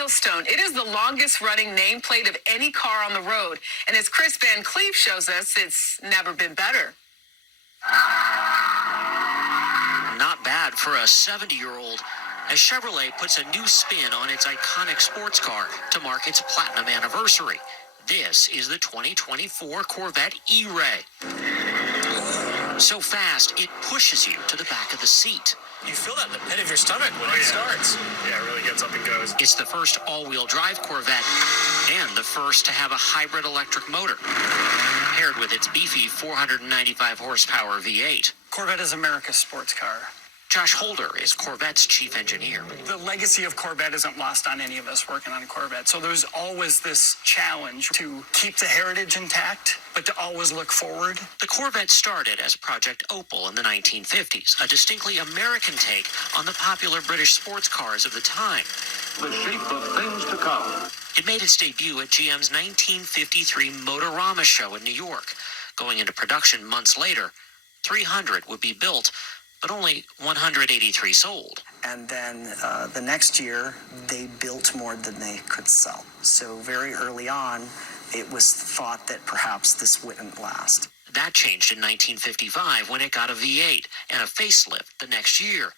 milestone. It is the longest running nameplate of any car on the road. And as Chris Van Cleve shows us, it's never been better. Not bad for a 70-year-old, as Chevrolet puts a new spin on its iconic sports car to mark its platinum anniversary. This is the 2024 Corvette eray. So fast, it pushes you to the back of the seat. You feel that in the pit of your stomach when it starts. Yeah, it really gets up and goes. It's the first all-wheel drive Corvette and the first to have a hybrid electric motor, paired with its beefy 495 horsepower V8. Corvette is America's sports car. Josh Holder is Corvette's chief engineer. The legacy of Corvette isn't lost on any of us working on Corvette. So there's always this challenge to keep the heritage intact, but to always look forward. The Corvette started as Project Opal in the 1950s, a distinctly American take on the popular British sports cars of the time. The shape of things to come. It made its debut at GM's 1953 Motorama show in New York. Going into production months later, 300 would be built, but only 183 sold. And then the next year, they built more than they could sell. So very early on, it was thought that perhaps this wouldn't last. That changed in 1955 when it got a V8 and a facelift the next year.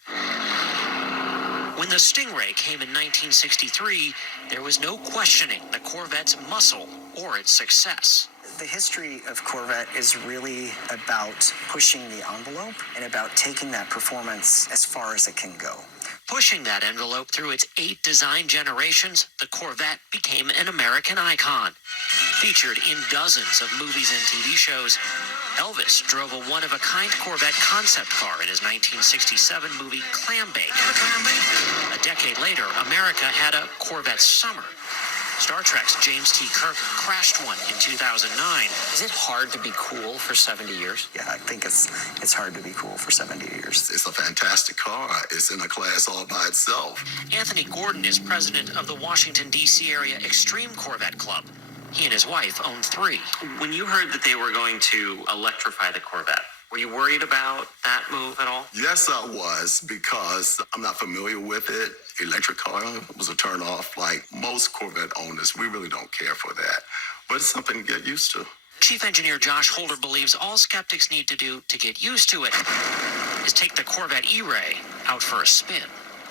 When the Stingray came in 1963, there was no questioning the Corvette's muscle or its success. The history of Corvette is really about pushing the envelope and about taking that performance as far as it can go. Pushing that envelope through its 8 design generations, the Corvette became an American icon. Featured in dozens of movies and TV shows, Elvis drove a one-of-a-kind Corvette concept car in his 1967 movie Clambake. A decade later, America had a Corvette summer. Star Trek's James T. Kirk crashed one in 2009. Is it hard to be cool for 70 years? Yeah, I think it's hard to be cool for 70 years. It's a fantastic car. It's in a class all by itself. Anthony Gordon is president of the Washington, D.C. area Extreme Corvette Club. He and his wife own 3. When you heard that they were going to electrify the Corvette, were you worried about that move at all? Yes, I was, because I'm not familiar with it. Electric car was a turn off. Like most Corvette owners, we really don't care for that. But it's something to get used to. Chief engineer Josh Holder believes all skeptics need to do to get used to it is take the Corvette eray out for a spin.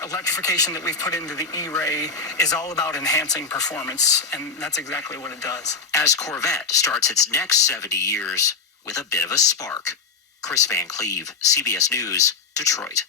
Electrification that we've put into the eray is all about enhancing performance, and that's exactly what it does. As Corvette starts its next 70 years with a bit of a spark. Chris Van Cleve, CBS News, Detroit.